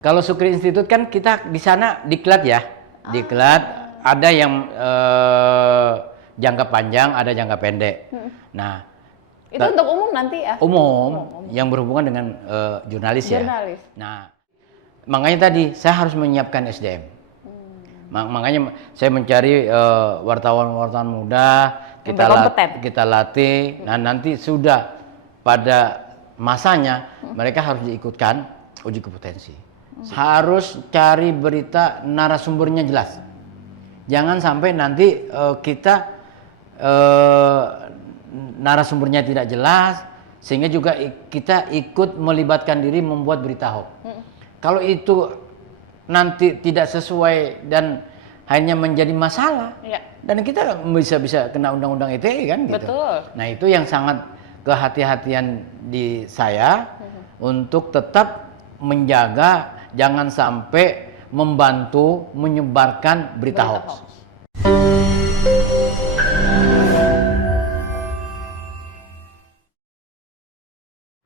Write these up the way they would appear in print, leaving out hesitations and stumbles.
Kalau Sukri Institute kan kita di sana diklat ya, diklat ada yang jangka panjang, ada jangka pendek. Nah, Itu untuk umum nanti ya? umum yang berhubungan dengan jurnalis ya. Nah, makanya tadi saya harus menyiapkan SDM. Makanya saya mencari wartawan-wartawan muda, kita latih. Nah, nanti sudah pada masanya mereka harus diikutkan uji kompetensi. Harus cari berita narasumbernya jelas. Jangan sampai nanti kita narasumbernya tidak jelas sehingga juga kita ikut melibatkan diri membuat berita hoax. Kalau itu nanti tidak sesuai dan hanya menjadi masalah, dan kita bisa kena undang-undang ITE kan gitu. Betul. Nah, itu yang sangat kehati-hatian di saya untuk tetap menjaga jangan sampai membantu menyebarkan berita hoax.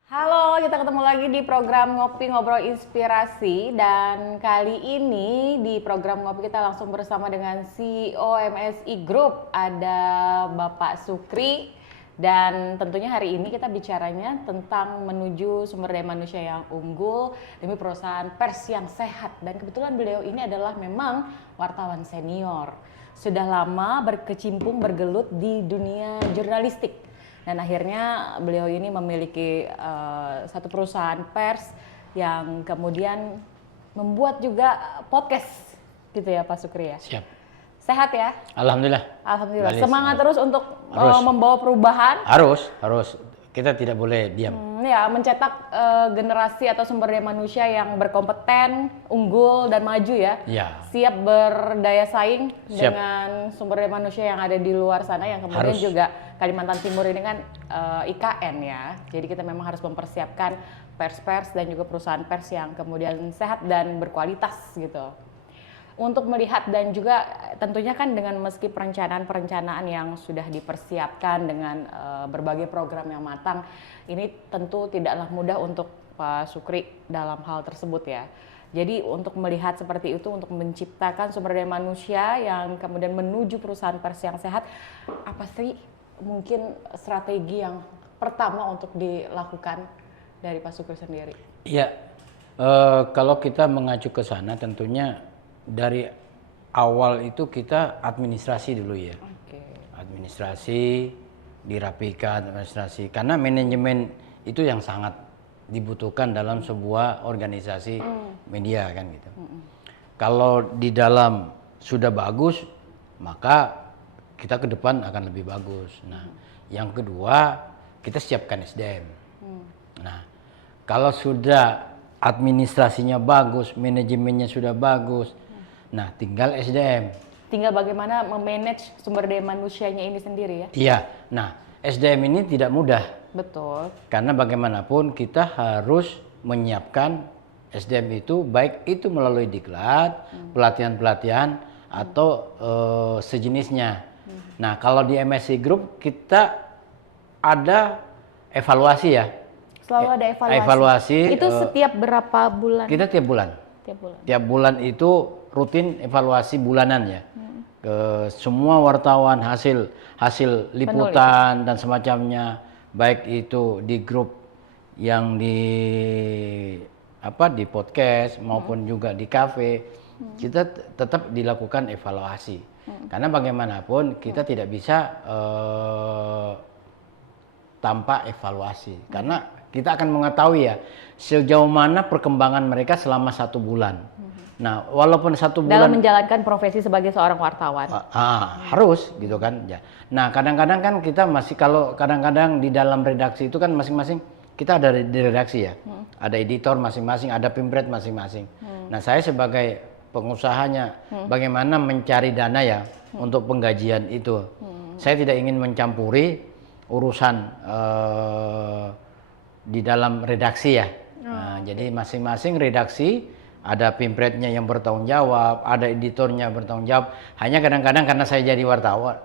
Halo, kita ketemu lagi di program Ngopi Ngobrol Inspirasi, dan kali ini di program Ngopi kita langsung bersama dengan CEO MSI Group, ada Bapak Sukri. Dan tentunya hari ini kita bicaranya tentang menuju sumber daya manusia yang unggul demi perusahaan pers yang sehat. Dan kebetulan beliau ini adalah memang wartawan senior. Sudah lama berkecimpung bergelut di dunia jurnalistik. Dan akhirnya beliau ini memiliki satu perusahaan pers yang kemudian membuat juga podcast gitu ya Pak Sukri ya? Siap. Sehat ya? Alhamdulillah. Alhamdulillah. Semangat terus untuk membawa perubahan. Harus. Kita tidak boleh diam. Ya, mencetak generasi atau sumber daya manusia yang berkompeten, unggul dan maju ya. Ya. Siap berdaya saing dengan sumber daya manusia yang ada di luar sana, yang kemudian juga Kalimantan Timur ini kan IKN ya. Jadi kita memang harus mempersiapkan pers-pers dan juga perusahaan pers yang kemudian sehat dan berkualitas gitu. Untuk melihat dan juga tentunya kan dengan meski perencanaan yang sudah dipersiapkan dengan berbagai program yang matang, ini tentu tidaklah mudah untuk Pak Sukri dalam hal tersebut ya. Jadi untuk melihat seperti itu, untuk menciptakan sumber daya manusia yang kemudian menuju perusahaan pers yang sehat, apa sih mungkin strategi yang pertama untuk dilakukan dari Pak Sukri sendiri? Iya, kalau kita mengacu ke sana tentunya dari awal itu kita administrasi dulu ya. Administrasi, dirapikan administrasi. Karena manajemen itu yang sangat dibutuhkan dalam sebuah organisasi media kan gitu. Kalau di dalam sudah bagus, maka kita ke depan akan lebih bagus. Nah, yang kedua kita siapkan SDM. Nah, kalau sudah administrasinya bagus, manajemennya sudah bagus, nah tinggal SDM. Tinggal bagaimana memanage sumber daya manusianya ini sendiri ya? Iya, nah SDM ini tidak mudah. Betul. Karena bagaimanapun kita harus menyiapkan SDM itu, baik itu melalui diklat, pelatihan-pelatihan atau sejenisnya. Nah, kalau di MSI Group kita ada evaluasi ya. Selalu ada evaluasi. Evaluasi itu setiap berapa bulan? Kita tiap bulan. Tiap bulan itu rutin evaluasi bulanan ya. Ke semua wartawan hasil liputan dan semacamnya, baik itu di grup yang di podcast maupun juga di kafe, kita tetap dilakukan evaluasi. Karena bagaimanapun kita tidak bisa tanpa evaluasi. Karena kita akan mengetahui ya sejauh mana perkembangan mereka selama 1 bulan. Nah, walaupun 1 bulan dalam menjalankan profesi sebagai seorang wartawan, harus gitu kan. Ya. Nah, kadang-kadang kan kita masih, kalau kadang-kadang di dalam redaksi itu kan masing-masing kita ada di redaksi ya, ada editor masing-masing, ada pimpret masing-masing. Nah, saya sebagai pengusahanya, bagaimana mencari dana ya untuk penggajian itu. Saya tidak ingin mencampuri urusan di dalam redaksi ya. Nah, jadi masing-masing redaksi ada pimpretnya yang bertanggung jawab, ada editornya bertanggung jawab. Hanya kadang-kadang karena saya jadi wartawan,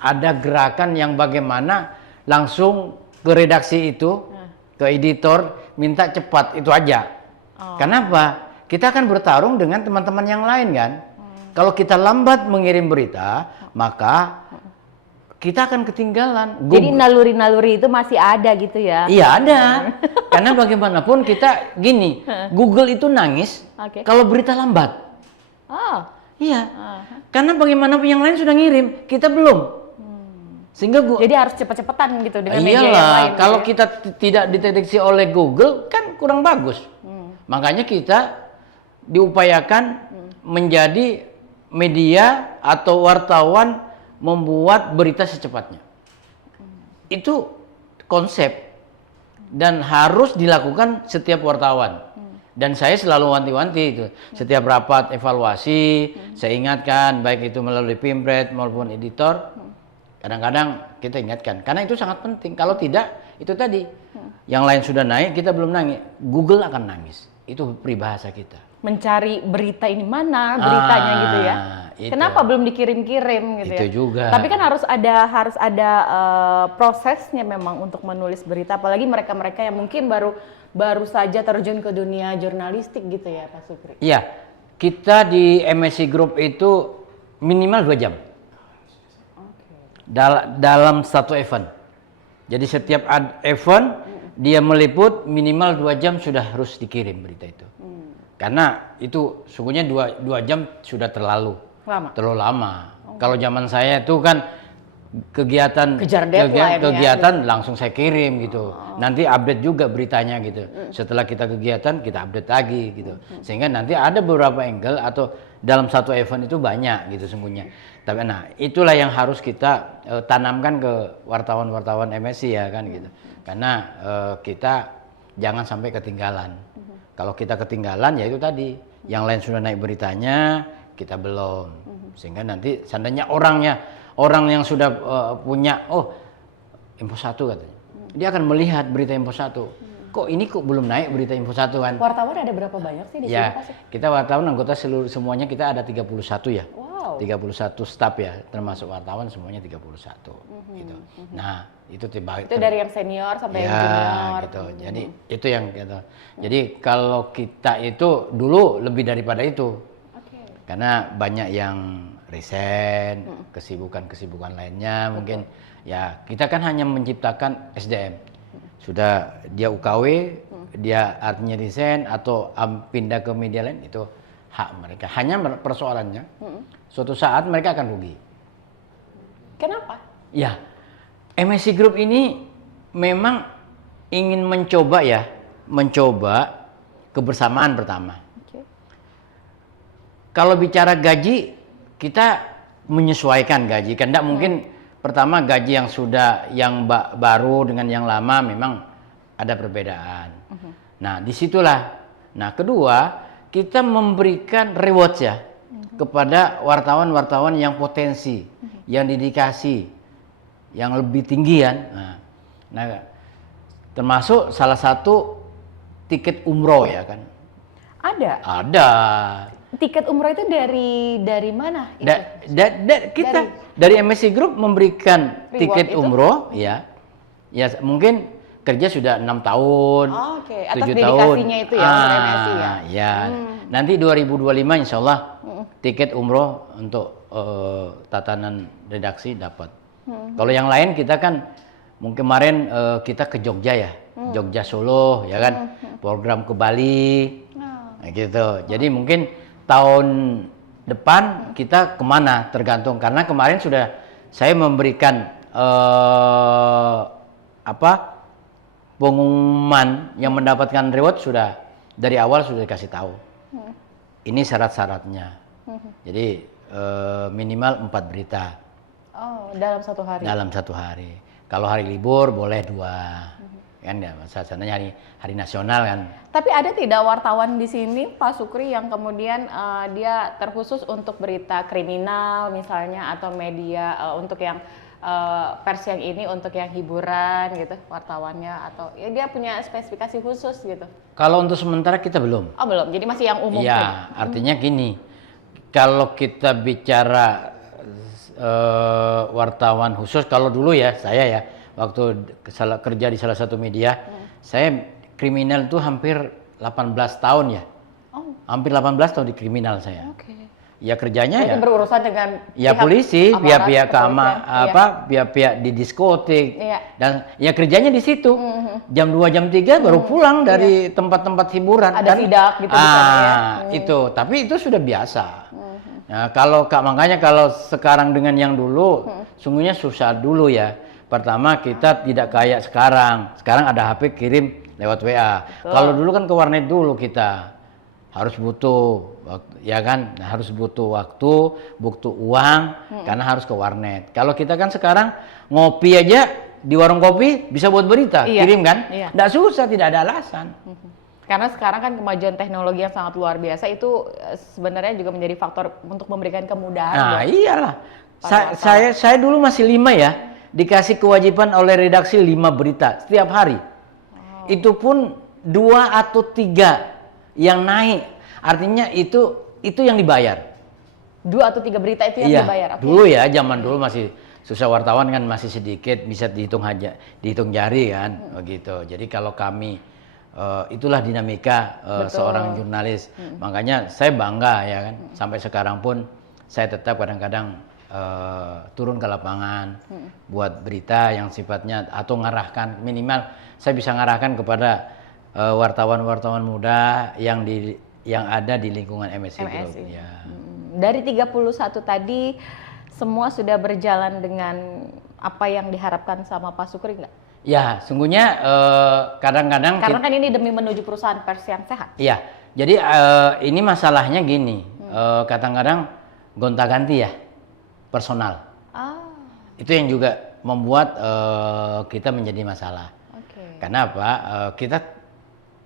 ada gerakan yang bagaimana langsung ke redaksi itu, ke editor, minta cepat, itu aja. Kenapa? Kita akan bertarung dengan teman-teman yang lain kan. Kalau kita lambat mengirim berita, maka kita akan ketinggalan. Jadi naluri-naluri itu masih ada gitu ya? Iya ada. Karena bagaimanapun kita gini, Google itu nangis kalau berita lambat. Oh. Iya. Karena bagaimanapun yang lain sudah ngirim, kita belum. Sehingga jadi harus cepet-cepetan gitu dengan media yang lain. Kalau kita tidak dideteksi oleh Google kan kurang bagus. Makanya kita diupayakan menjadi media atau wartawan membuat berita secepatnya. Itu konsep dan harus dilakukan setiap wartawan. Dan saya selalu wanti-wanti itu. Setiap rapat evaluasi, saya ingatkan baik itu melalui Pimpret maupun editor. Kadang-kadang kita ingatkan karena itu sangat penting. Kalau tidak, itu tadi yang lain sudah naik, kita belum naik. Google akan nangis. Itu peribahasa kita. Mencari berita ini mana beritanya gitu ya. Itu. Kenapa belum dikirim-kirim gitu itu ya? juga. Tapi kan harus ada prosesnya memang untuk menulis berita, apalagi mereka-mereka yang mungkin baru saja terjun ke dunia jurnalistik gitu ya, Pak Sukri. Iya. Kita di MSI Group itu minimal 2 jam. Dalam satu event. Jadi setiap event dia meliput minimal 2 jam sudah harus dikirim berita itu. Karena itu sungguhnya 2 jam sudah terlalu lama. Kalau zaman saya itu kan kegiatan langsung saya kirim gitu. Nanti update juga beritanya gitu. Setelah kita kegiatan kita update lagi gitu. Sehingga nanti ada beberapa angle atau dalam satu event itu banyak gitu sungguhnya. Tapi itulah yang harus kita tanamkan ke wartawan-wartawan MSI ya kan gitu. Karena kita jangan sampai ketinggalan. Kalau kita ketinggalan ya itu tadi, yang lain sudah naik beritanya, kita belum. Sehingga nanti seandainya orang yang sudah punya Info 1 katanya. Dia akan melihat berita Info 1. Kok belum naik berita Info 1 kan? Wartawan ada berapa banyak sih di sini Pak? Kita wartawan anggota semuanya kita ada 31 ya. Wow. 31 staf ya, termasuk wartawan semuanya 31 gitu. Nah, itu dari yang senior sampai yang junior. Gitu. Jadi itu yang gitu. Jadi kalau kita itu dulu lebih daripada itu. Karena banyak yang resign, kesibukan lainnya mungkin ya kita kan hanya menciptakan SDM. Sudah dia UKW, dia artinya resign atau pindah ke media lain, itu hak mereka. Hanya persoalannya, suatu saat mereka akan rugi. Kenapa? Ya, MSI Group ini memang ingin mencoba kebersamaan pertama. Kalau bicara gaji, kita menyesuaikan gaji. Kan tidak mungkin pertama gaji yang baru dengan yang lama memang ada perbedaan. Nah, disitulah. Nah, kedua, kita memberikan rewards ya kepada wartawan-wartawan yang potensi, yang dedikasi, yang lebih tinggi kan. Nah, termasuk salah satu tiket umroh ya kan. Ada. Tiket umroh itu dari mana? Kita dari MSI Group memberikan tiket umroh ya. Ya mungkin kerja sudah 6 tahun, 7 Atas tahun. dedikasinya itu ya untuk MSI ya. Ya. Nanti 2025 insya Allah tiket umroh untuk tatanan redaksi dapat. Kalau yang lain kita kan mungkin kemarin kita ke Jogja ya, Jogja Solo ya kan, program ke Bali, gitu. Jadi mungkin tahun depan kita kemana tergantung, karena kemarin sudah saya memberikan pengumuman yang mendapatkan reward sudah dari awal sudah dikasih tahu. Ini syarat-syaratnya. Jadi minimal 4 berita. Dalam satu hari. Dalam satu hari. Kalau hari libur boleh 2. Kan ya, misalnya hari nasional kan. Tapi ada tidak wartawan di sini Pak Sukri yang kemudian dia terkhusus untuk berita kriminal misalnya, atau media untuk yang pers yang ini untuk yang hiburan gitu wartawannya, atau ya dia punya spesifikasi khusus gitu? Kalau untuk sementara kita belum. Belum. Jadi masih yang umum. Iya, artinya gini. Kalau kita bicara wartawan khusus, kalau dulu ya saya ya waktu kerja di salah satu media, saya kriminal itu hampir 18 tahun ya. Oh, Hampir 18 tahun di kriminal saya. oke. Ya kerjanya Jadi ya berurusan dengan ya pihak polisi, aparat pihak-pihak kepolisian. Iya. pihak-pihak di diskotik. Iya. Dan ya kerjanya di situ. Jam 2 jam 3 baru pulang dari tempat-tempat hiburan. Ada sidak gitu di sana ya. Itu, tapi itu sudah biasa. Nah, makanya kalau sekarang dengan yang dulu, sungguhnya susah dulu ya. Pertama kita tidak kayak sekarang. Sekarang ada HP kirim lewat WA. Kalau dulu kan ke warnet dulu kita. Harus butuh waktu, ya kan? Harus butuh waktu, butuh uang karena harus ke warnet. Kalau kita kan sekarang ngopi aja di warung kopi bisa buat berita, kirim kan? Iya. Nggak susah, tidak ada alasan. Karena sekarang kan kemajuan teknologi yang sangat luar biasa itu sebenarnya juga menjadi faktor untuk memberikan kemudahan. Nah, buat iyalah. para Saya dulu masih 5 ya, dikasih kewajiban oleh redaksi 5 berita setiap hari. Itu pun 2 atau 3 yang naik. Artinya itu yang dibayar. 2 atau 3 berita itu yang Iya, dibayar. Oke. dulu ya, zaman dulu masih susah, wartawan kan masih sedikit, bisa dihitung jari kan, begitu. Jadi kalau kami itulah dinamika seorang jurnalis. Makanya saya bangga ya kan, sampai sekarang pun saya tetap kadang-kadang turun ke lapangan buat berita yang sifatnya atau ngarahkan, minimal saya bisa ngarahkan kepada wartawan-wartawan muda yang ada di lingkungan MSI Group. Ya. Dari 31 tadi semua sudah berjalan dengan apa yang diharapkan sama Pak Sukri nggak? Ya, sungguhnya kadang-kadang Karena kan ini demi menuju perusahaan pers yang sehat. Iya, jadi ini masalahnya gini, kadang-kadang gonta-ganti ya personal. Itu yang juga membuat kita menjadi masalah. Karena apa? Kita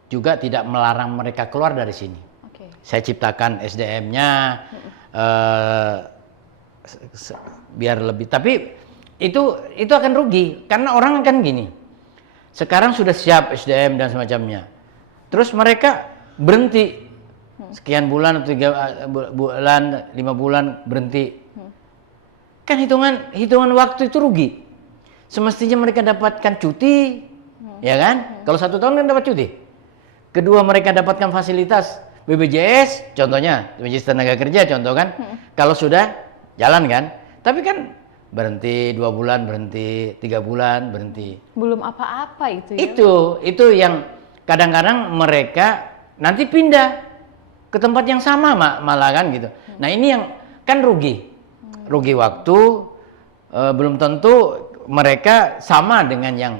juga tidak melarang mereka keluar dari sini. Saya ciptakan SDM-nya biar lebih, tapi itu akan rugi karena orang kan gini. Sekarang sudah siap SDM dan semacamnya. Terus mereka berhenti sekian bulan atau 3 bulan, 5 bulan berhenti. Kan hitungan waktu itu rugi. Semestinya mereka dapatkan cuti, ya kan? Kalau 1 tahun kan dapat cuti. Kedua, mereka dapatkan fasilitas BPJS, contohnya BPJS tenaga kerja, contoh kan. Kalau sudah jalan kan, tapi kan berhenti 2 bulan, berhenti 3 bulan, berhenti. Belum apa-apa itu ya. Itu yang kadang-kadang mereka nanti pindah ke tempat yang sama malah kan gitu. Nah ini yang kan rugi waktu, belum tentu mereka sama dengan yang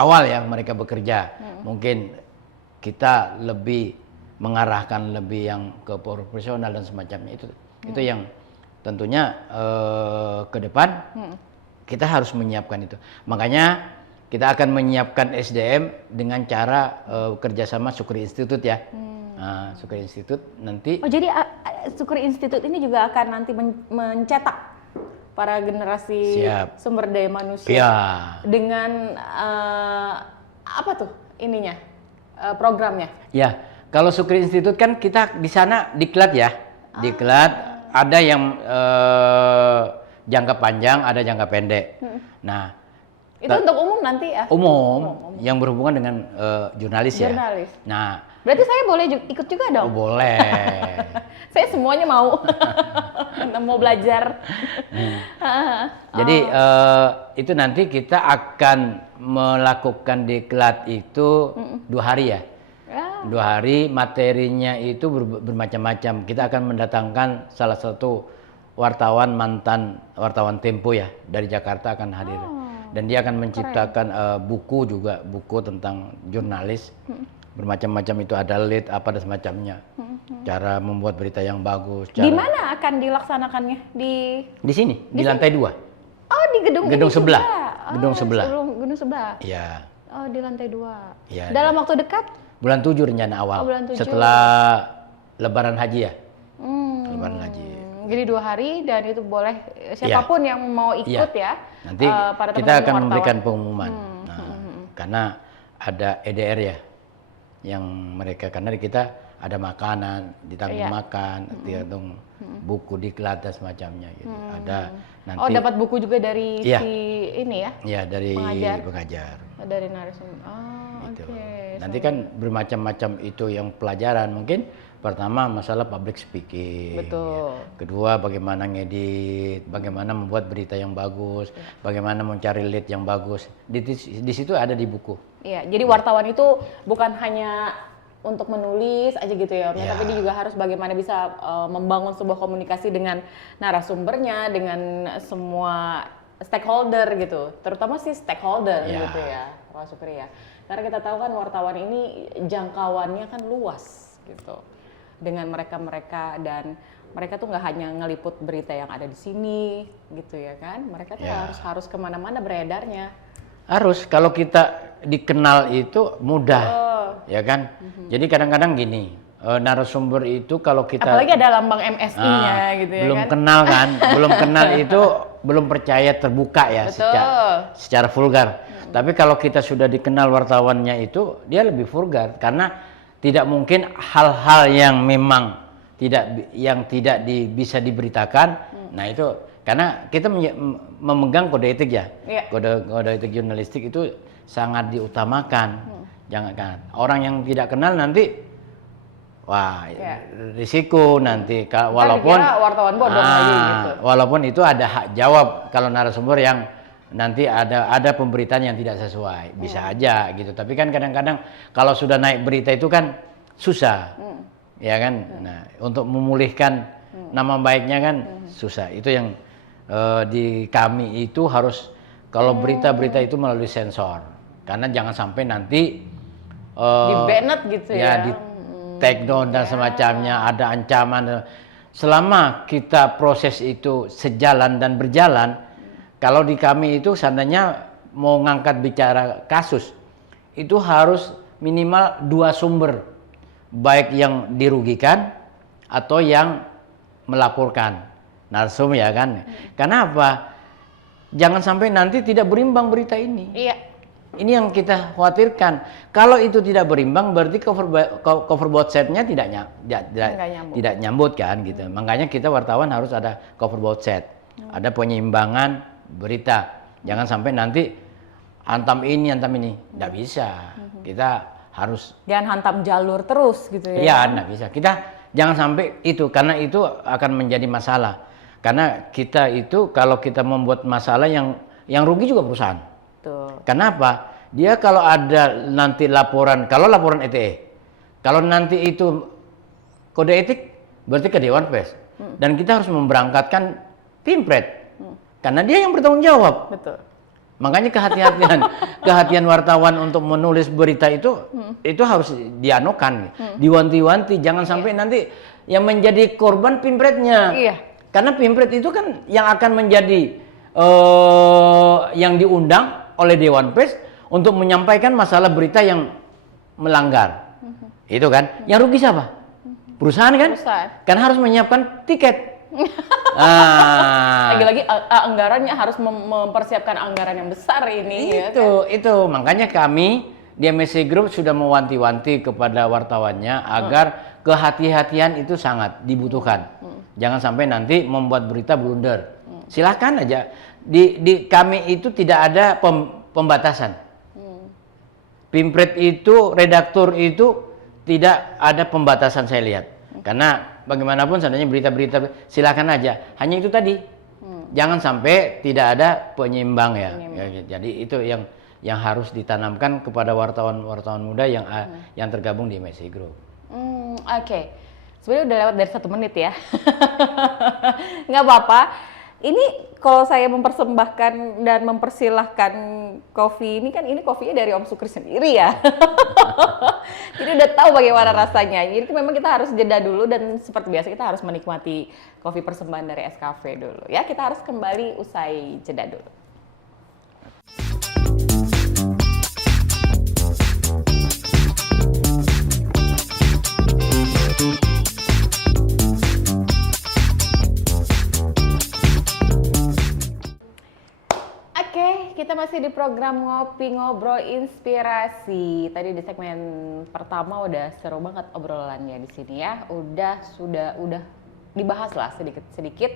awal ya mereka bekerja. Mungkin kita lebih mengarahkan lebih yang ke profesional dan semacamnya itu yang tentunya ke depan kita harus menyiapkan itu. Makanya kita akan menyiapkan SDM dengan cara kerjasama Sukri Institute ya. Sukri Institute nanti. Oh jadi Sukri Institute ini juga akan nanti mencetak para generasi sumber daya manusia dengan apa tuh ininya programnya? Ya. Kalau Sukri Institute kan kita di sana diklat ya, diklat ada yang jangka panjang, ada jangka pendek. Nah, itu untuk umum nanti ya? Umum yang berhubungan dengan jurnalis ya. Nah, berarti saya boleh ikut juga dong? Boleh. Saya semuanya mau, mau belajar. Jadi itu nanti kita akan melakukan diklat itu 2 hari ya. 2 hari, materinya itu bermacam-macam. Kita akan mendatangkan salah satu mantan wartawan Tempo ya dari Jakarta akan hadir. Dan dia akan menciptakan buku tentang jurnalis. Bermacam-macam itu ada lead apa dan semacamnya. Cara membuat berita yang bagus. Di mana akan dilaksanakannya? Di sini, di lantai 2. Oh, di gedung sebelah. Gedung sebelah. Iya. Oh, di lantai 2. Ya, dalam waktu dekat? Bulan 7 rencana awal. Bulan 7. Setelah Lebaran Haji ya. Lebaran Haji. Jadi 2 hari dan itu boleh siapapun yang mau ikut ya. Nanti kita akan memberikan pengumuman. Karena ada EDR ya. Yang mereka, karena kita ada makanan, ditanggung makan, ditanggung buku diklat dan semacamnya gitu. Ada nanti. Oh, dapat buku juga dari si ini ya? Iya, dari pengajar. Dari narasumber. Oh, gitu. Oke. Nanti kan bermacam-macam itu yang pelajaran. Mungkin pertama masalah public speaking. Betul. Ya. Kedua bagaimana ngedit, bagaimana membuat berita yang bagus, bagaimana mencari lead yang bagus. Di situ ada di buku. Iya, jadi wartawan itu bukan hanya untuk menulis aja gitu ya, tapi dia juga harus bagaimana bisa membangun sebuah komunikasi dengan narasumbernya, dengan semua stakeholder gitu, terutama sih stakeholder gitu ya, Pak Sukri ya. Karena kita tahu kan wartawan ini jangkauannya kan luas gitu, dengan mereka-mereka, dan mereka tuh nggak hanya ngeliput berita yang ada di sini gitu ya kan, mereka tuh harus kemana-mana beredarnya. Harus, kalau kita dikenal itu mudah. Ya kan, jadi kadang-kadang gini, narasumber itu kalau kita apalagi ada lambang MSI-nya gitu ya belum kan? kenal kan, belum kenal itu belum percaya terbuka ya secara vulgar. Tapi kalau kita sudah dikenal wartawannya itu dia lebih vulgar, karena tidak mungkin hal-hal yang memang tidak bisa diberitakan. Nah itu karena kita memegang kode etik ya, kode etik jurnalistik itu sangat diutamakan. Jangan kan orang yang tidak kenal nanti risiko nanti walaupun wartawan bodoh lagi gitu. Walaupun itu ada hak jawab kalau narasumber yang nanti ada pemberitaan yang tidak sesuai, bisa aja gitu. Tapi kan kadang-kadang kalau sudah naik berita itu kan susah. Ya kan? Nah, untuk memulihkan nama baiknya kan susah. Itu yang di kami itu harus kalau berita-berita itu melalui sensor. Karena jangan sampai nanti di banned gitu ya, di take down dan semacamnya, ada ancaman. Selama kita proses itu sejalan dan berjalan, kalau di kami itu seandainya mau ngangkat bicara kasus, itu harus minimal 2 sumber, baik yang dirugikan atau yang melaporkan narsum ya kan. Karena apa? Jangan sampai nanti tidak berimbang berita ini. Iya. Ini yang kita khawatirkan. Kalau itu tidak berimbang, berarti cover both set-nya tidak nyambut kan gitu. Makanya kita wartawan harus ada cover both set, ada penyeimbangan berita. Jangan sampai nanti hantam ini, nggak bisa. Kita harus jangan hantam jalur terus gitu ya. Iya, nggak bisa. Kita jangan sampai itu, karena itu akan menjadi masalah. Karena kita itu kalau kita membuat masalah yang rugi juga perusahaan. Tuh. Kenapa? Dia kalau ada nanti laporan ETE, kalau nanti itu kode etik berarti ke Dewan Pers, dan kita harus memberangkatkan Pimpret, karena dia yang bertanggung jawab. Betul. Makanya kehatian wartawan untuk menulis berita itu harus dianukan, diwanti-wanti, jangan sampai nanti yang menjadi korban Pimpretnya. Iya. Karena Pimpret itu kan yang akan menjadi yang diundang oleh Dewan Pers untuk menyampaikan masalah berita yang melanggar. Itu kan. Yang rugi siapa? Perusahaan kan? Karena harus menyiapkan tiket. Lagi-lagi anggarannya harus mempersiapkan anggaran yang besar ini. Itu makanya kami di MSI Group sudah mewanti-wanti kepada wartawannya agar kehati-hatian itu sangat dibutuhkan. Jangan sampai nanti membuat berita blunder. Silahkan aja. Di kami itu tidak ada pembatasan. Pimpret itu, redaktur itu tidak ada pembatasan saya lihat. Karena bagaimanapun seandainya berita-berita silakan aja. Hanya itu tadi. Jangan sampai tidak ada penyeimbang ya. Jadi itu yang harus ditanamkan kepada wartawan-wartawan muda yang tergabung di MSI Group. Oke. Sebenarnya udah lewat dari 1 menit ya. Nggak apa-apa. Ini kalau saya mempersembahkan dan mempersilahkan kopi ini kan, ini kopinya dari Om Sukri sendiri ya. Jadi udah tahu bagaimana rasanya. Jadi memang kita harus jeda dulu, dan seperti biasa kita harus menikmati kopi persembahan dari SKF dulu. Ya, kita harus kembali usai jeda dulu. Kita masih di program Ngopi Ngobrol Inspirasi. Tadi di segmen pertama udah seru banget obrolannya di sini ya. Sudah dibahas lah sedikit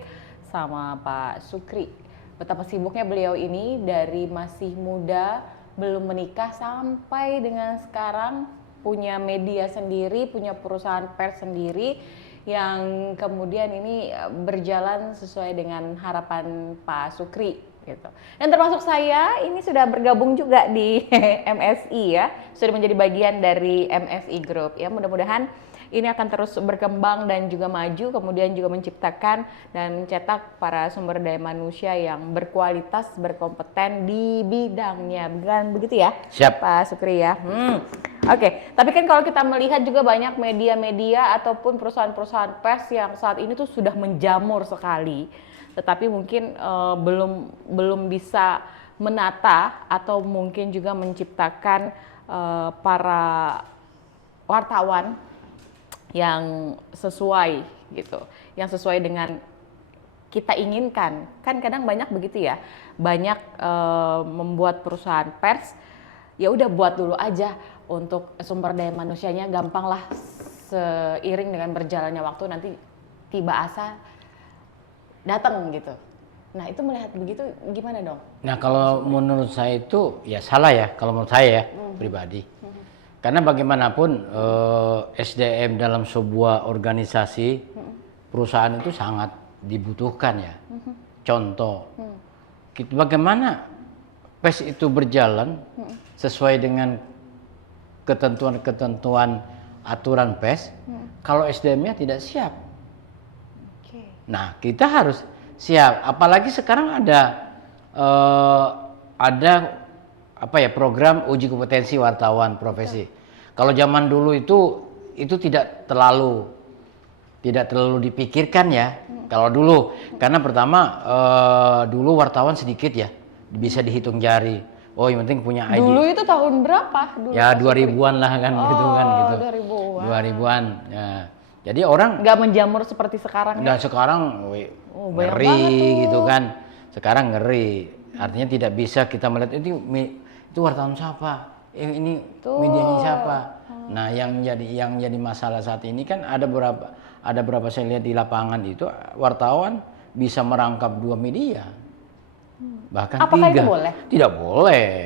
sama Pak Sukri. Betapa sibuknya beliau ini dari masih muda, belum menikah sampai dengan sekarang punya media sendiri, punya perusahaan pers sendiri yang kemudian ini berjalan sesuai dengan harapan Pak Sukri gitu. Dan termasuk saya ini sudah bergabung juga di MSI ya, sudah menjadi bagian dari MSI Group ya. Mudah-mudahan ini akan terus berkembang dan juga maju, kemudian juga menciptakan dan mencetak para sumber daya manusia yang berkualitas, berkompeten di bidangnya. Bukan begitu ya? Siap. Pak Sukri ya. Oke, tapi kan kalau kita melihat juga banyak media-media ataupun perusahaan-perusahaan pers yang saat ini tuh sudah menjamur sekali, tetapi mungkin belum bisa menata atau mungkin juga menciptakan para wartawan yang sesuai gitu, yang sesuai dengan kita inginkan. Kan kadang banyak begitu ya, banyak membuat perusahaan pers, ya udah buat dulu aja untuk sumber daya manusianya gampang lah, seiring dengan berjalannya waktu nanti tiba asa datang gitu. Nah itu melihat begitu gimana dong? Nah kalau menurut saya itu ya salah ya, kalau menurut saya ya pribadi. Karena bagaimanapun SDM dalam sebuah organisasi perusahaan itu sangat dibutuhkan ya. Contoh, bagaimana pers itu berjalan sesuai dengan ketentuan-ketentuan aturan pers kalau SDM-nya tidak siap. Nah kita harus siap. Apalagi sekarang ada apa ya, program uji kompetensi wartawan profesi. Kalau zaman dulu itu tidak terlalu dipikirkan ya. Kalau dulu, karena pertama dulu wartawan sedikit ya, bisa dihitung jari. Oh, yang penting punya ID. Dulu itu tahun berapa? Dulu Ya 2000-an lah kan gitu kan gitu. 2000-an. 2000-an. Ya. Jadi orang nggak menjamur seperti sekarang dan ya. sekarang ngeri gitu kan. Sekarang ngeri. Artinya tidak bisa kita melihat itu wartawan siapa? Ini medianya siapa? Nah, yang jadi masalah saat ini kan ada berapa saya lihat di lapangan itu wartawan bisa merangkap 2 media. Bahkan Apakah 3. itu boleh? Tidak boleh.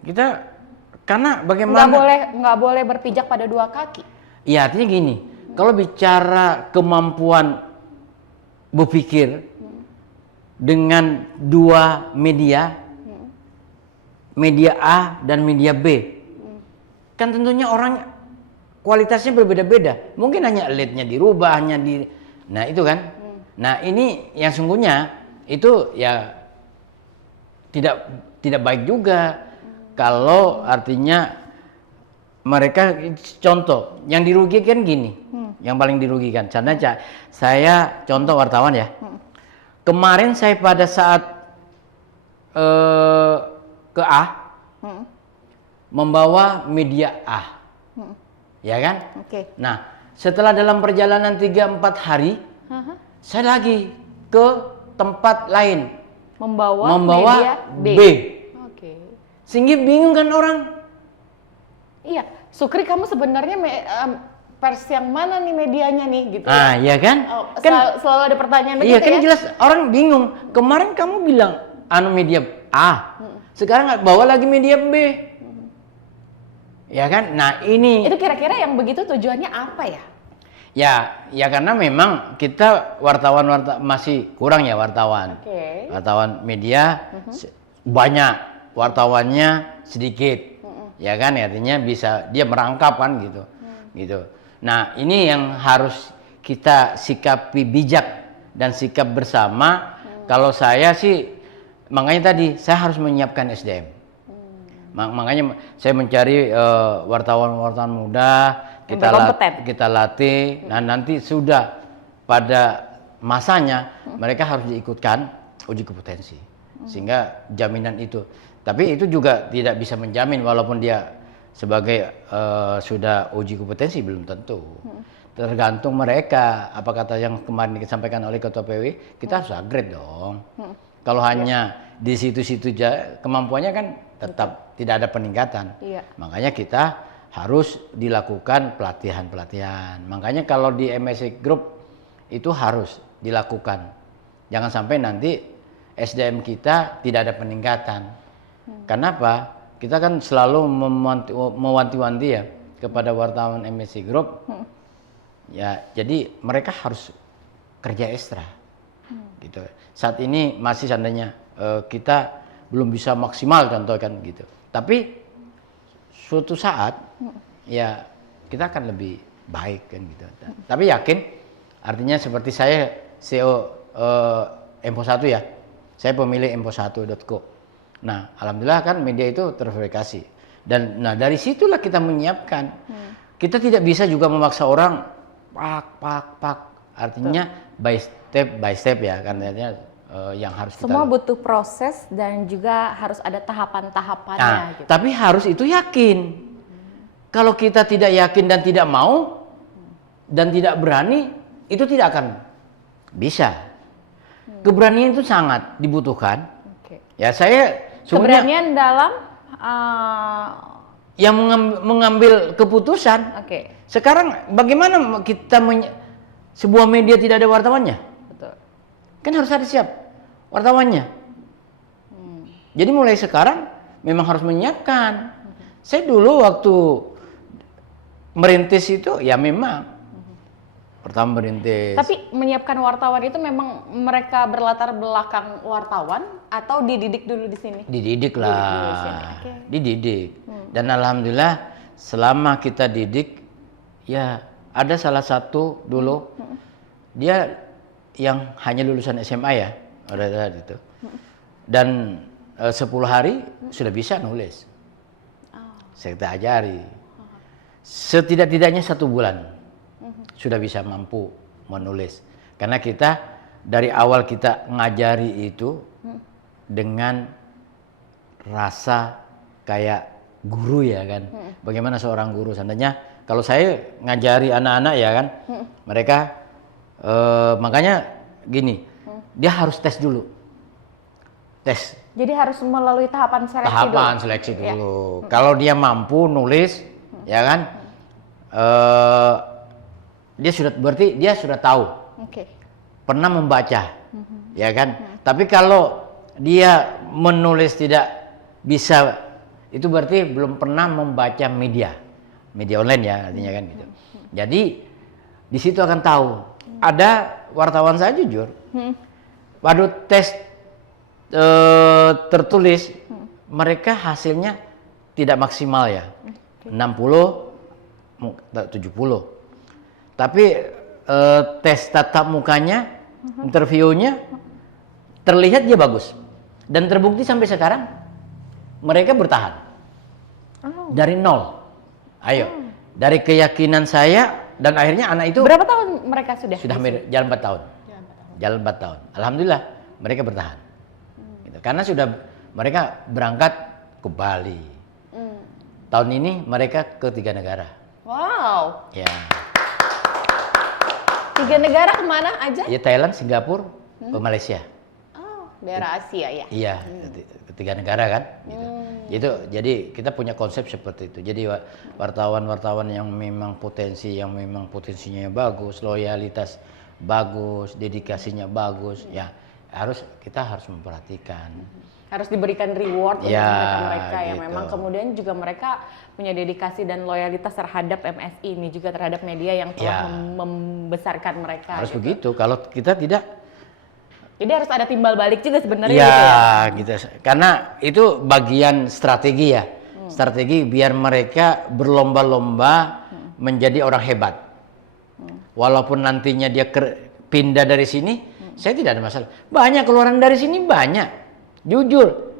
Kita karena bagaimana nggak boleh berpijak pada 2 kaki. Iya, artinya gini, kalau bicara kemampuan berpikir dengan 2 media, media A dan media B, kan tentunya orang kualitasnya berbeda-beda. Mungkin hanya lead-nya dirubah, nah itu kan. Nah ini yang sungguhnya itu ya tidak baik juga kalau artinya mereka, contoh yang dirugikan gini, yang paling dirugikan. Saya contoh wartawan ya. Kemarin saya pada saat ke A, membawa media A, ya kan? Oke. Nah, setelah dalam perjalanan 3-4 hari, saya lagi ke tempat lain, membawa media B. Oke. Sehingga bingung kan orang. Iya, Sukri kamu sebenarnya pers yang mana nih medianya nih gitu. Ah, ya kan? Selalu ada pertanyaan begitu iya, kan ya? jelas orang bingung. Kemarin kamu bilang media A. Sekarang bawa lagi media B. Ya kan? Nah, ini itu kira-kira yang begitu tujuannya apa ya? Ya karena memang kita wartawan masih kurang ya wartawan. Wartawan media banyak, wartawannya sedikit. Ya kan? Artinya bisa dia merangkap kan gitu. Gitu. Nah, ini yang harus kita sikapi bijak dan sikap bersama. Kalau saya sih makanya tadi saya harus menyiapkan SDM. Makanya saya mencari wartawan-wartawan muda, kita latih. Nah, nanti sudah pada masanya mereka harus diikutkan uji kompetensi. Sehingga jaminan itu. Tapi itu juga tidak bisa menjamin walaupun dia sebagai sudah uji kompetensi, belum tentu. Tergantung mereka. Apa kata yang kemarin disampaikan oleh Ketua PW, kita harus upgrade dong. Kalau hanya di situ-situ kemampuannya kan tetap tidak ada peningkatan. Makanya kita harus dilakukan pelatihan-pelatihan. Makanya kalau di MSI Group itu harus dilakukan. Jangan sampai nanti SDM kita tidak ada peningkatan. Kenapa? kita kan selalu mewanti-wanti ya kepada wartawan MSI Group. Ya, jadi mereka harus kerja ekstra. Gitu. Saat ini masih seandainya kita belum bisa maksimal contoh kan gitu. Tapi suatu saat ya kita akan lebih baik kan gitu. Tapi yakin, artinya seperti saya CEO Empo1 ya. Saya pemilik empo1.co. Nah, alhamdulillah kan media itu terverifikasi. Dan nah dari situlah kita menyiapkan. Kita tidak bisa juga memaksa orang pak. Artinya by step ya, karena yang harus kita semua butuh proses dan juga harus ada tahapan-tahapannya. Nah, gitu. Tapi harus itu yakin. Kalau kita tidak yakin dan tidak mau dan tidak berani, itu tidak akan bisa. Keberanian itu sangat dibutuhkan. Ya saya keberanian dalam yang mengambil keputusan. Sekarang bagaimana kita sebuah media tidak ada wartawannya? Betul. Kan harus ada siap wartawannya. Jadi mulai sekarang memang harus menyiapkan. Saya dulu waktu merintis itu ya memang pertama merintis. Tapi menyiapkan wartawan itu memang mereka berlatar belakang wartawan atau dididik dulu di sini? Dididik lah, dididik. Dan alhamdulillah selama kita didik, ya ada salah satu dulu dia yang hanya lulusan SMA ya, udah gitu. Dan 10 hari sudah bisa nulis. Saya kita ajari. Setidak-tidaknya 1 bulan sudah bisa mampu menulis. Karena kita dari awal kita ngajari itu dengan rasa kayak guru ya kan. Bagaimana seorang guru seandainya kalau saya ngajari anak-anak ya kan, mereka makanya gini, dia harus tes dulu. Tes. Jadi harus melalui tahapan seleksi dulu. Tahapan seleksi dulu. Kalau dia mampu nulis, ya kan, dia sudah berarti dia sudah tahu. Pernah membaca, ya kan. Tapi kalau dia menulis tidak bisa, itu berarti belum pernah membaca media online ya artinya kan gitu. Jadi di situ akan tahu. Ada wartawan saya jujur, waduh tes tertulis mereka hasilnya tidak maksimal ya, 60, 70. Tapi tes tatap mukanya, interviewnya terlihat dia bagus dan terbukti sampai sekarang mereka bertahan dari nol. Ayo, dari keyakinan saya dan akhirnya anak itu berapa tahun mereka sudah? Sudah jalan 4 tahun. Jalan 4 tahun. Alhamdulillah mereka bertahan. Gitu. Karena sudah mereka berangkat ke Bali. Tahun ini mereka ke 3 negara. Wow. Ya. 3 negara kemana aja? Ya Thailand, Singapura, Malaysia. Oh, daerah Asia ya? Iya, ke 3 negara kan. Gitu. Itu jadi kita punya konsep seperti itu. Jadi wartawan-wartawan yang memang potensinya bagus, loyalitas bagus, dedikasinya bagus, ya kita harus memperhatikan. Harus diberikan reward untuk mereka-mereka yang gitu. memang kemudian juga mereka punya dedikasi dan loyalitas terhadap MSI ini juga terhadap media yang telah membesarkan mereka. Harus begitu. Kalau kita tidak. Jadi harus ada timbal balik juga sebenarnya Ya, gitu ya. Gitu. Karena itu bagian strategi ya. Strategi biar mereka berlomba-lomba menjadi orang hebat. Walaupun nantinya dia pindah dari sini, saya tidak ada masalah. Banyak keluaran dari sini banyak. Jujur.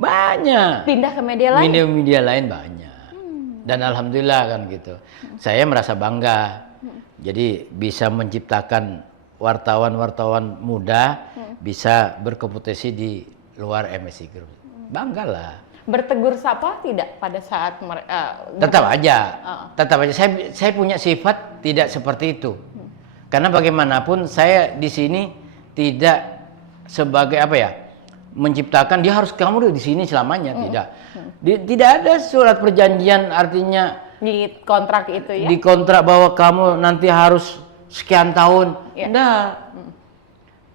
Banyak. Pindah ke media lain? Media lain banyak. Dan alhamdulillah kan gitu. Saya merasa bangga. Jadi bisa menciptakan wartawan-wartawan muda bisa berkompetisi di luar MSI Group. Banggalah. Bertegur sapa tidak pada saat tetap aja. Saya punya sifat tidak seperti itu. Karena bagaimanapun saya di sini tidak sebagai menciptakan dia harus kamu di sini selamanya, tidak. Tidak ada surat perjanjian artinya di kontrak itu ya. Di kontrak bahwa kamu nanti harus sekian tahun. Enggak.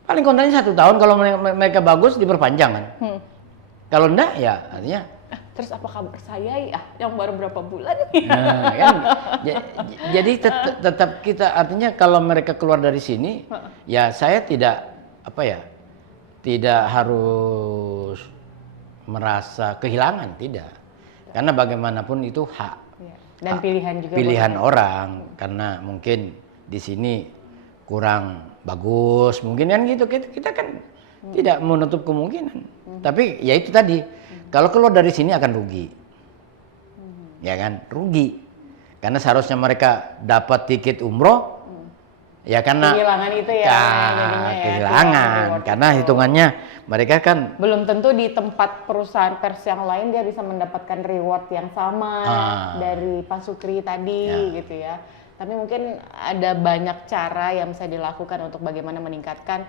Paling kontraknya 1 tahun, kalau mereka bagus diperpanjang kan. Kalau enggak ya artinya Terus apa kabar saya ya yang baru berapa bulan nih? Nah, kan, jadi tetap kita, artinya kalau mereka keluar dari sini, ya saya tidak tidak harus merasa kehilangan, tidak. Karena bagaimanapun itu hak. Dan pilihan juga. Pilihan orang, karena mungkin di sini kurang bagus, mungkin kan gitu. Kita kan tidak menutup kemungkinan. Tapi ya itu tadi, kalau keluar dari sini akan rugi. Ya kan, rugi. Karena seharusnya mereka dapat tiket umroh, ya karena kehilangan itu ya, jadinya ya, kehilangan. Karena hitungannya mereka kan belum tentu di tempat perusahaan pers yang lain dia bisa mendapatkan reward yang sama dari Pak Sukri tadi gitu ya. Tapi mungkin ada banyak cara yang bisa dilakukan untuk bagaimana meningkatkan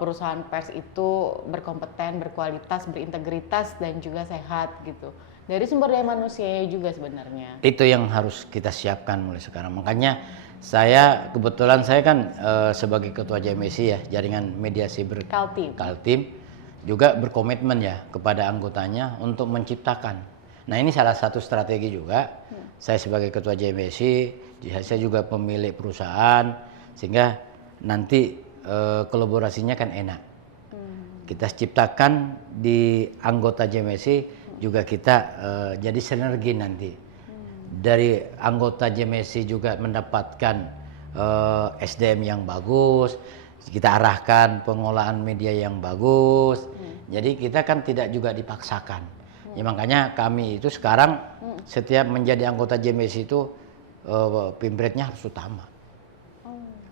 perusahaan pers itu berkompeten, berkualitas, berintegritas dan juga sehat gitu. Dari sumber daya manusianya juga sebenarnya. Itu yang harus kita siapkan mulai sekarang. Makanya kebetulan saya kan sebagai ketua JMSI ya, Jaringan Media Siber Kaltim, juga berkomitmen ya kepada anggotanya untuk menciptakan. Nah ini salah satu strategi juga. Saya sebagai ketua JMSI, saya juga pemilik perusahaan, sehingga nanti kolaborasinya kan enak. Kita ciptakan di anggota JMSI juga kita jadi sinergi nanti. Dari anggota JMSI juga mendapatkan SDM yang bagus, kita arahkan pengolahan media yang bagus. Jadi kita kan tidak juga dipaksakan. Ya makanya kami itu sekarang setiap menjadi anggota JMSI itu pimpretnya harus utama.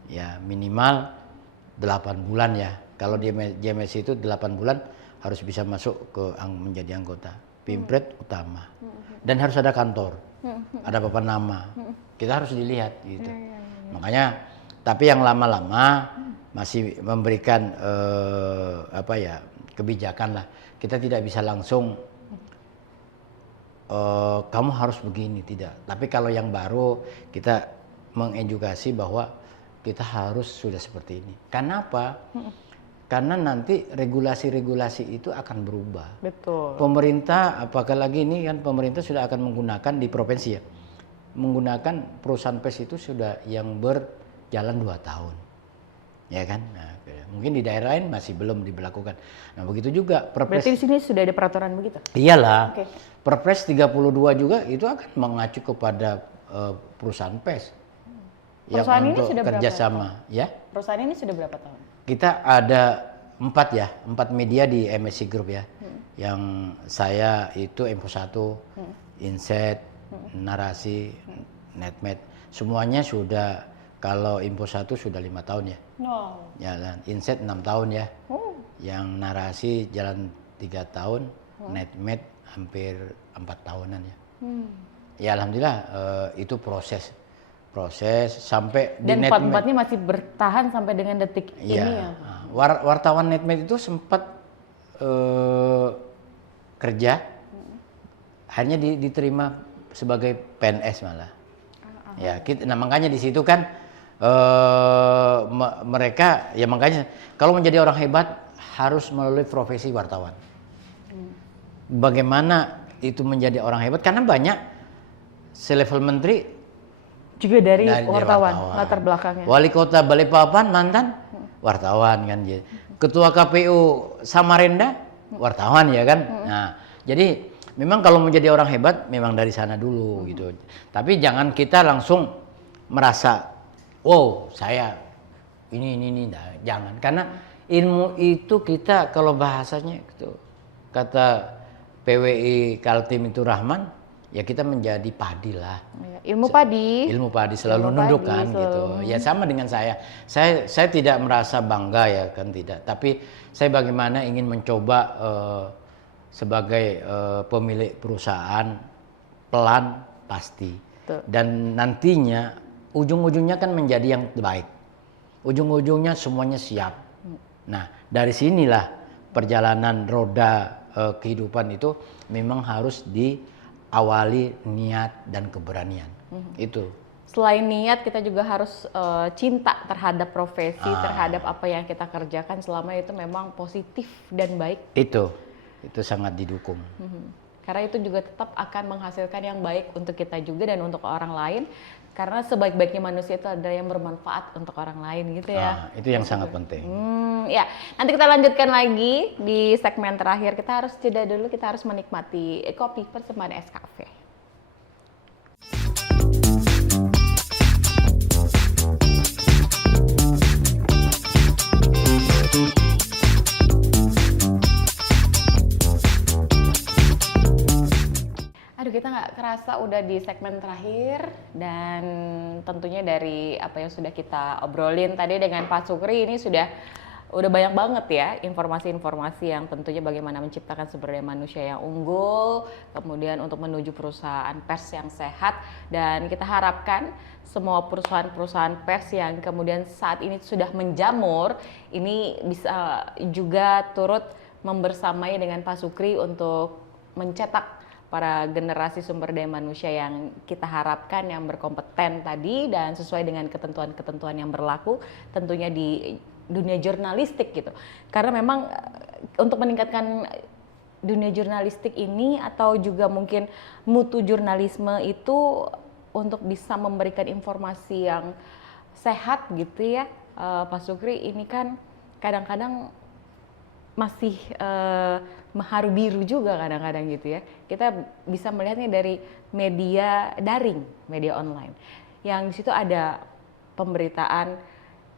Ya minimal 8 bulan ya. Kalau di JMSI itu 8 bulan harus bisa masuk menjadi anggota. Pimpret utama. Dan harus ada kantor. Ada papan nama. Kita harus dilihat gitu. Makanya tapi yang lama-lama masih memberikan kebijakan lah. Kita tidak bisa langsung kamu harus begini, tidak. Tapi kalau yang baru kita mengedukasi bahwa kita harus sudah seperti ini. Kenapa? Karena nanti regulasi-regulasi itu akan berubah. Betul. Pemerintah, apalagi ini kan pemerintah sudah akan menggunakan di provinsi ya, menggunakan perusahaan pers itu sudah yang berjalan 2 tahun, ya kan? Nah, mungkin di daerah lain masih belum diberlakukan. Nah begitu juga Perpres. Berarti di sini sudah ada peraturan begitu? Iyalah. Okay. Perpres 32 juga itu akan mengacu kepada perusahaan pers. Perusahaan yang ini sudah kerjasama, ya? Perusahaan ini sudah berapa tahun? Kita ada 4 media di MSI Group ya. Yang saya itu Info 1, Inset, Narasi, Netmed. Semuanya sudah, kalau Info 1 sudah 5 tahun ya. Wow. Jalan Inset 6 tahun ya. Yang Narasi jalan 3 tahun, Netmed hampir 4 tahunan ya. Ya alhamdulillah itu proses sampai dan di Netmed. Dan 4-4-nya masih bertahan sampai dengan detik ini ya. Wartawan Netmed itu sempat kerja, akhirnya diterima sebagai PNS malah. Ya, nah makanya di situ kan mereka ya makanya kalau menjadi orang hebat harus melalui profesi wartawan. Bagaimana itu menjadi orang hebat? Karena banyak selevel menteri juga dari wartawan latar belakangnya. Wali kota Balikpapan mantan wartawan kan, ketua KPU Samarinda wartawan ya kan. Nah jadi memang kalau menjadi orang hebat memang dari sana dulu gitu. Tapi jangan kita langsung merasa wow saya ini jangan, karena ilmu itu kita kalau bahasanya gitu, kata PWI Kaltim itu Rahman, ya kita menjadi padi lah. Ilmu padi selalu nunduk kan gitu. Ya sama dengan saya tidak merasa bangga ya kan, tidak. Tapi saya bagaimana ingin mencoba sebagai pemilik perusahaan pelan pasti. Dan nantinya ujung-ujungnya kan menjadi yang terbaik. Ujung-ujungnya semuanya siap. Nah dari sinilah perjalanan roda kehidupan itu memang harus diawali niat dan keberanian. Itu. Selain niat, kita juga harus cinta terhadap profesi, terhadap apa yang kita kerjakan selama itu memang positif dan baik. Itu sangat didukung. Karena itu juga tetap akan menghasilkan yang baik untuk kita juga dan untuk orang lain. Karena sebaik-baiknya manusia itu ada yang bermanfaat untuk orang lain gitu ya. Itu yang sangat penting. Ya, nanti kita lanjutkan lagi di segmen terakhir. Kita harus jeda dulu, kita harus menikmati kopi persembahan SKF. Aduh, kita nggak kerasa udah di segmen terakhir, dan tentunya dari apa yang sudah kita obrolin tadi dengan Pak Sukri ini udah banyak banget ya informasi-informasi yang tentunya bagaimana menciptakan sumber daya manusia yang unggul, kemudian untuk menuju perusahaan pers yang sehat, dan kita harapkan semua perusahaan-perusahaan pers yang kemudian saat ini sudah menjamur ini bisa juga turut membersamai dengan Pak Sukri untuk mencetak para generasi sumber daya manusia yang kita harapkan yang berkompeten tadi dan sesuai dengan ketentuan-ketentuan yang berlaku tentunya di dunia jurnalistik gitu. Karena memang untuk meningkatkan dunia jurnalistik ini atau juga mungkin mutu jurnalisme itu untuk bisa memberikan informasi yang sehat gitu ya, Pak Sukri, ini kan kadang-kadang masih haru biru juga kadang-kadang gitu ya. Kita bisa melihatnya dari media daring, media online. Yang di situ ada pemberitaan,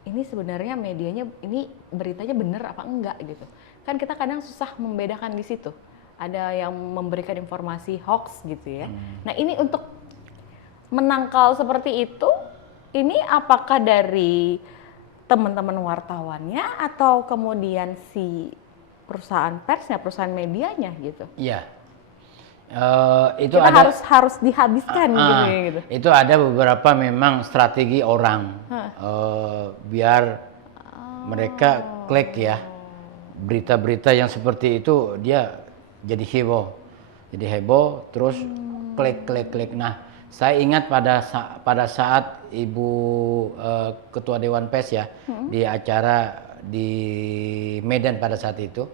ini sebenarnya medianya, ini beritanya benar apa enggak gitu. Kan kita kadang susah membedakan di situ. Ada yang memberikan informasi hoax gitu ya. Nah, ini untuk menangkal seperti itu, ini apakah dari teman-teman wartawannya atau kemudian si perusahaan persnya, perusahaan medianya gitu? Iya. Itu kita ada, harus dihabiskan gitu. Itu ada beberapa memang strategi orang biar mereka klik ya. Berita-berita yang seperti itu dia jadi heboh, terus klik. Nah, saya ingat pada saat Ibu Ketua Dewan Pers ya di acara di Medan pada saat itu,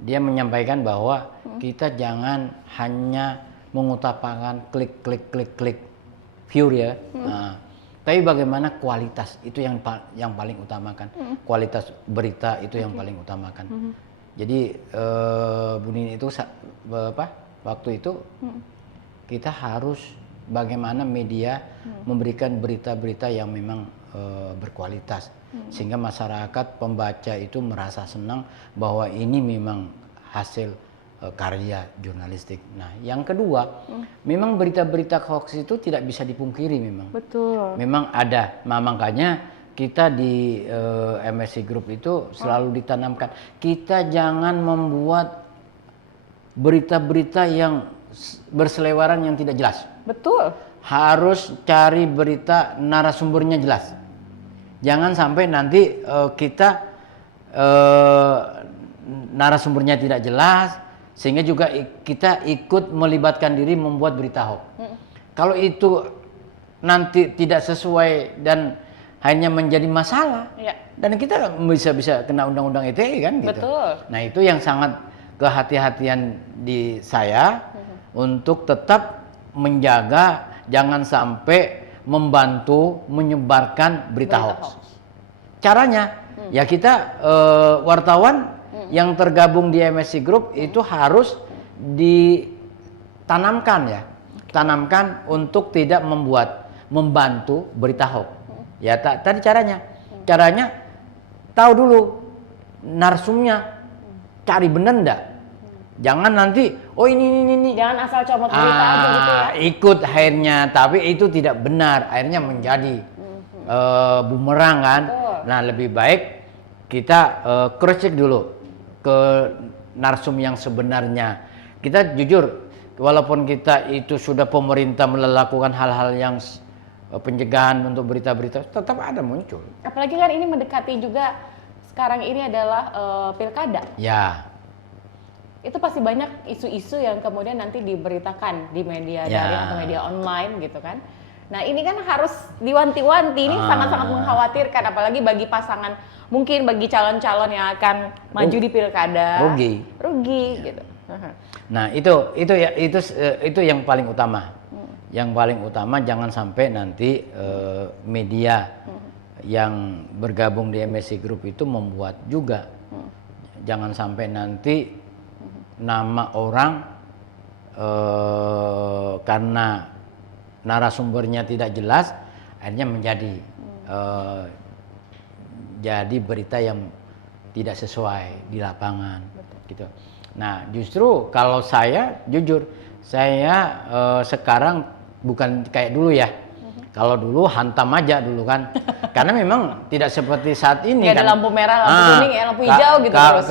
dia menyampaikan bahwa kita jangan hanya mengutamakan klik view ya, tapi bagaimana kualitas itu yang paling utamakan, kualitas berita itu yang paling utamakan. Jadi Bu Nini itu waktu itu kita harus bagaimana media memberikan berita-berita yang memang berkualitas, sehingga masyarakat pembaca itu merasa senang bahwa ini memang hasil karya jurnalistik. Nah, yang kedua, memang berita-berita hoax itu tidak bisa dipungkiri memang. Betul. Memang ada. Nah, makanya kita di MSC Group itu selalu ditanamkan, kita jangan membuat berita-berita yang berseliweran yang tidak jelas. Betul. Harus cari berita narasumbernya jelas. Jangan sampai nanti kita narasumbernya tidak jelas, sehingga juga kita ikut melibatkan diri membuat berita hoax. Kalau itu nanti tidak sesuai dan hanya menjadi masalah, dan kita bisa kena undang-undang ITE kan gitu. Betul. Nah, itu yang sangat kehati-hatian di saya untuk tetap menjaga jangan sampai membantu menyebarkan berita hoax. Caranya ya kita wartawan yang tergabung di MSC Group itu harus tanamkan untuk tidak membantu berita hoax. Ya tadi caranya tahu dulu narsumnya, cari bener enggak. Jangan nanti, ini. Jangan asal comot berita aja gitu ya. Ikut akhirnya, tapi itu tidak benar. Akhirnya menjadi bumerang kan. Nah, lebih baik kita cross check dulu ke narsum yang sebenarnya. Kita jujur, walaupun kita itu sudah pemerintah melakukan hal-hal yang pencegahan untuk berita-berita, tetap ada muncul. Apalagi kan ini mendekati juga sekarang ini adalah pilkada. Ya. Itu pasti banyak isu-isu yang kemudian nanti diberitakan di media daring atau media online gitu kan. Nah, ini kan harus diwanti-wanti, ini sangat-sangat mengkhawatirkan, apalagi bagi pasangan, mungkin bagi calon-calon yang akan maju di pilkada. Rugi gitu. Nah itu yang paling utama. Yang paling utama jangan sampai nanti media yang bergabung di MSI Group itu membuat juga. Jangan sampai nanti nama orang karena narasumbernya tidak jelas akhirnya menjadi jadi berita yang tidak sesuai di lapangan. Gitu. Nah justru kalau saya jujur saya sekarang bukan kayak dulu ya. Kalau dulu hantam aja dulu kan, karena memang tidak seperti saat ini kan. Ada lampu merah, lampu kuning, lampu hijau gitu terus.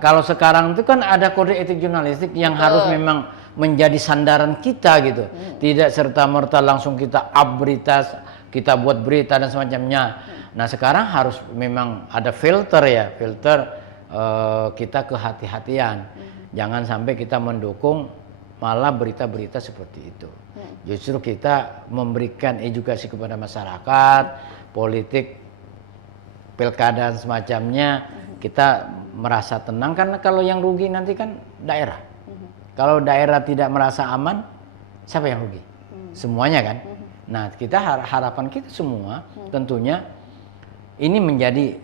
Kalau sekarang itu kan ada kode etik jurnalistik yang harus memang menjadi sandaran kita gitu. Tidak serta merta langsung kita up berita, kita buat berita dan semacamnya. Nah sekarang harus memang ada filter ya, filter kita kehati-hatian. Jangan sampai kita mendukung malah berita-berita seperti itu. Justru kita memberikan edukasi kepada masyarakat, politik, pilkada dan semacamnya, kita merasa tenang karena kalau yang rugi nanti kan daerah. Kalau daerah tidak merasa aman, siapa yang rugi? Semuanya kan. Nah, kita harapan kita semua tentunya ini menjadi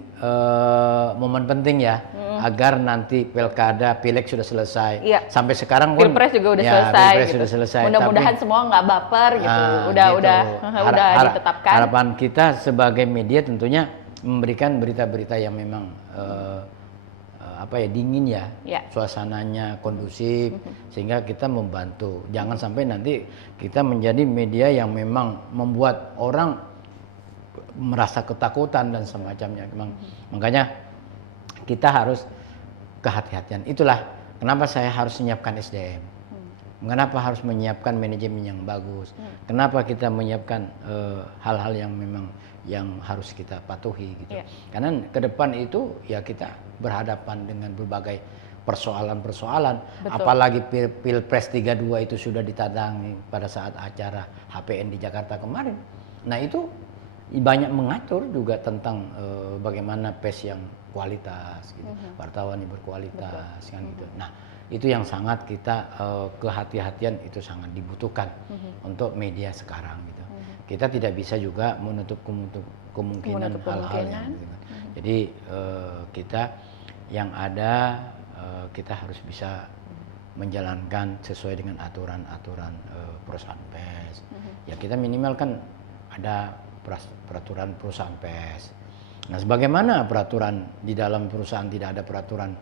momen penting ya, agar nanti pilkada, pileg sudah selesai. Iya. Sampai sekarang pun Pilpres juga udah selesai. Pilpres gitu. sudah selesai. Mudah-mudahan semua nggak baper gitu. Udah ditetapkan. Harapan kita sebagai media tentunya memberikan berita-berita yang memang dingin ya, suasananya kondusif sehingga kita membantu. Jangan sampai nanti kita menjadi media yang memang membuat orang merasa ketakutan dan semacamnya. Makanya kita harus kehati-hatian. Itulah kenapa saya harus menyiapkan SDM. Kenapa harus menyiapkan manajemen yang bagus. Kenapa kita menyiapkan hal-hal yang memang yang harus kita patuhi gitu. Karena ke depan itu ya kita berhadapan dengan berbagai persoalan-persoalan. Apalagi Pilpres 32 itu sudah ditandangi pada saat acara HPN di Jakarta kemarin. Nah itu banyak mengatur juga tentang bagaimana pers yang kualitas, gitu. Wartawan yang berkualitas, kan gitu. Nah itu yang sangat kita kehati-hatian itu sangat dibutuhkan untuk media sekarang, gitu. Kita tidak bisa juga menutup kemungkinan hal-hal yang, gitu. Jadi kita yang ada kita harus bisa menjalankan sesuai dengan aturan-aturan perusahaan pers. Ya kita minimal kan ada peraturan perusahaan pers. Nah, sebagaimana peraturan di dalam perusahaan tidak ada peraturan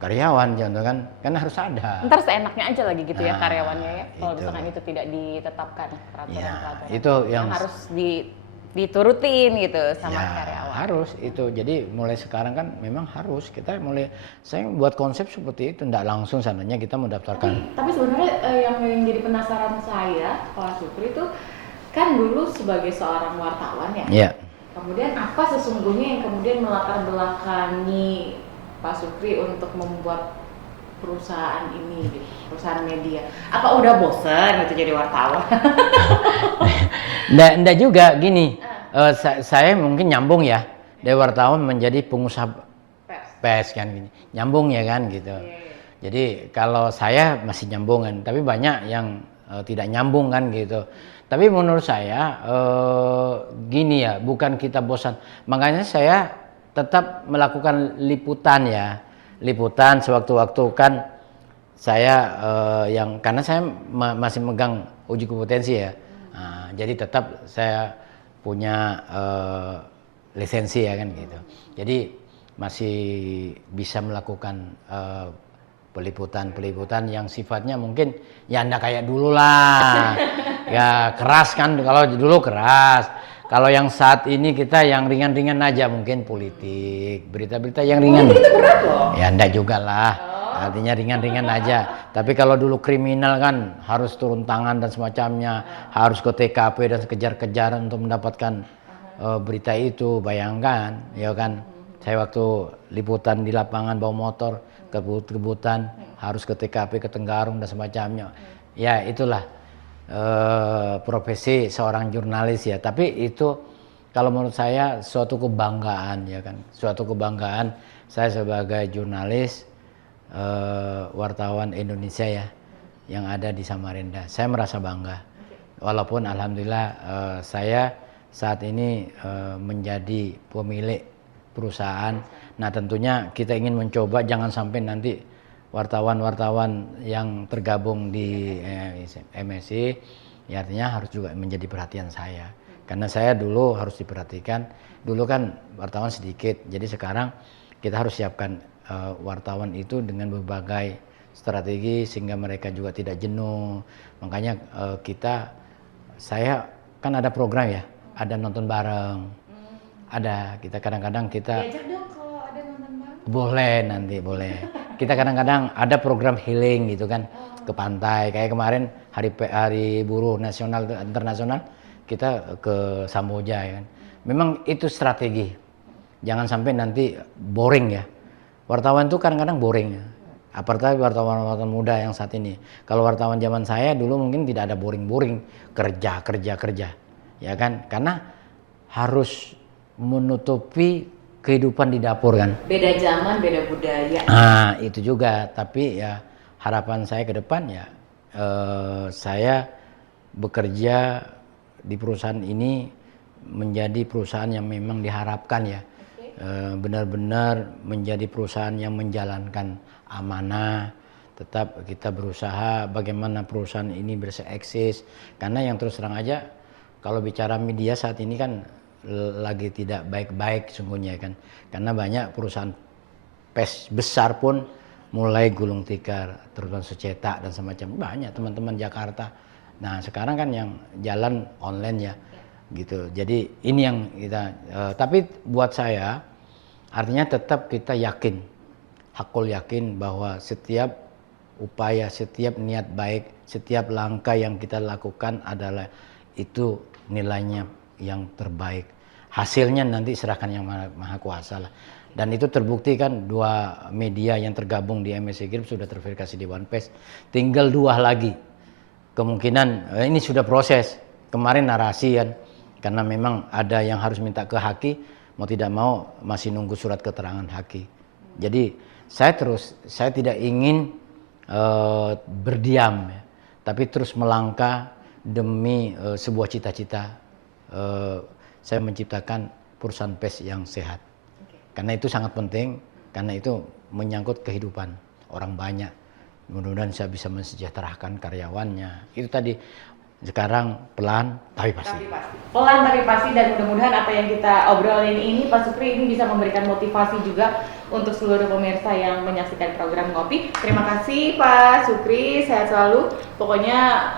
karyawan, contoh kan harus ada. Ntar seenaknya aja lagi gitu ya karyawannya ya. Kalau misalkan itu tidak ditetapkan peraturan-peraturan. Itu yang harus diturutin gitu sama karyawan. Harus itu. Jadi mulai sekarang kan memang harus saya buat konsep seperti itu, tidak langsung sananya kita mendaftarkan. Tapi sebenarnya yang jadi penasaran saya, Pak Supri itu kan dulu sebagai seorang wartawan ya. Iya. Kemudian apa sesungguhnya yang kemudian melatar belakangi Pak Supri untuk membuat perusahaan ini, perusahaan media? Apa udah bosan gitu jadi wartawan? Nggak juga gini. Saya mungkin nyambung ya dari wartawan menjadi pengusaha pers kan gini. Nyambung ya kan gitu. Jadi kalau saya masih nyambungan, tapi banyak yang tidak nyambung kan gitu. Tapi menurut saya gini ya, bukan kita bosan. Makanya saya tetap melakukan liputan ya. Liputan sewaktu-waktu kan saya karena saya masih megang uji kompetensi ya. Nah, jadi tetap saya punya lisensi ya kan gitu. Jadi masih bisa melakukan peliputan yang sifatnya mungkin ya ndak kayak dulu lah. Ya keras kan, kalau dulu keras. Kalau yang saat ini kita yang ringan-ringan aja, mungkin politik, berita-berita yang ringan. Itu berat loh. Ya ndak juga lah. Artinya ringan-ringan aja. Tapi kalau dulu kriminal kan harus turun tangan dan semacamnya, harus ke TKP dan kejar-kejaran untuk mendapatkan berita itu. Bayangkan, ya kan. Saya waktu liputan di lapangan bawa motor, kebut-kebutan, harus ke TKP, ke Tenggarong dan semacamnya. Ya itulah profesi seorang jurnalis ya. Tapi itu kalau menurut saya suatu kebanggaan ya kan. Suatu kebanggaan saya sebagai jurnalis wartawan Indonesia ya yang ada di Samarinda. Saya merasa bangga. Walaupun alhamdulillah saya saat ini menjadi pemilik perusahaan. Nah, tentunya kita ingin mencoba jangan sampai nanti wartawan-wartawan yang tergabung di MSI ya artinya harus juga menjadi perhatian saya. Karena saya dulu harus diperhatikan. Dulu kan wartawan sedikit. Jadi sekarang kita harus siapkan wartawan itu dengan berbagai strategi sehingga mereka juga tidak jenuh. Makanya saya kan ada program ya, ada nonton bareng. Ada, kita kadang-kadang kita diajak dong kalau ada nonton bareng. boleh nanti, boleh. Kita kadang-kadang ada program healing gitu kan ke pantai. Kayak kemarin hari buruh nasional internasional kita ke Samboja ya kan. Memang itu strategi. Jangan sampai nanti boring ya. Wartawan itu kadang-kadang boring ya. Apalagi wartawan-wartawan muda yang saat ini. Kalau wartawan zaman saya dulu mungkin tidak ada boring-boring, kerja. Ya kan? Karena harus menutupi kehidupan di dapur kan. Beda zaman, beda budaya. Nah, itu juga. Tapi ya harapan saya ke depan ya saya bekerja di perusahaan ini menjadi perusahaan yang memang diharapkan ya. Benar-benar menjadi perusahaan yang menjalankan amanah, tetap kita berusaha bagaimana perusahaan ini bisa eksis karena yang terus terang aja kalau bicara media saat ini kan lagi tidak baik-baik sungguhnya kan karena banyak perusahaan pers besar pun mulai gulung tikar terutama Sucetak dan semacam banyak teman-teman Jakarta. Nah sekarang kan yang jalan online ya gitu. Jadi ini yang kita tapi buat saya artinya tetap kita yakin, hakul yakin bahwa setiap upaya, setiap niat baik, setiap langkah yang kita lakukan adalah itu nilainya yang terbaik. Hasilnya nanti serahkan yang maha kuasa lah. Dan itu terbukti kan 2 media yang tergabung di MSI Group sudah terverifikasi di One Pass. Tinggal 2 lagi. Kemungkinan ini sudah proses. Kemarin narasi kan. Karena memang ada yang harus minta ke Haki, mau tidak mau masih nunggu surat keterangan Haki. Jadi saya tidak ingin berdiam, ya, tapi terus melangkah demi sebuah cita-cita. Saya menciptakan perusahaan pers yang sehat. Karena itu sangat penting, karena itu menyangkut kehidupan orang banyak. Mudah-mudahan saya bisa mensejahterakan karyawannya. Itu tadi. Sekarang pelan tapi pasti. Pelan tapi pasti dan mudah-mudahan apa yang kita obrolin ini Pak Sukri ini bisa memberikan motivasi juga untuk seluruh pemirsa yang menyaksikan program Ngopi. Terima kasih Pak Sukri, sehat selalu. Pokoknya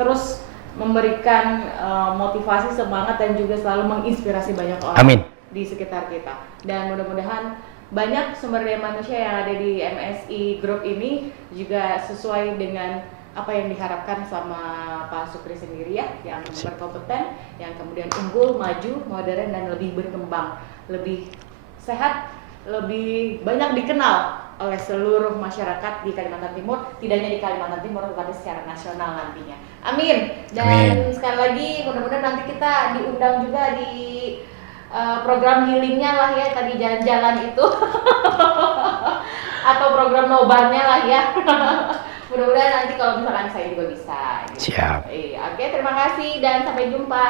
terus memberikan motivasi, semangat dan juga selalu menginspirasi banyak orang. Amin. Di sekitar kita. Dan mudah-mudahan banyak sumber daya manusia yang ada di MSI Group ini juga sesuai dengan apa yang diharapkan sama Pak Sukri sendiri ya, yang berkompeten, yang kemudian unggul, maju, modern dan lebih berkembang, lebih sehat, lebih banyak dikenal oleh seluruh masyarakat di Kalimantan Timur, tidak hanya di Kalimantan Timur tetapi secara nasional nantinya. Amin. Dan Amin. sekali lagi mudah-mudahan nanti kita diundang juga di program healingnya lah ya, tadi jalan-jalan itu atau program nobarnya lah ya. Mudah-mudahan nanti kalau misalkan saya juga bisa. Siap. Oke, terima kasih dan sampai jumpa.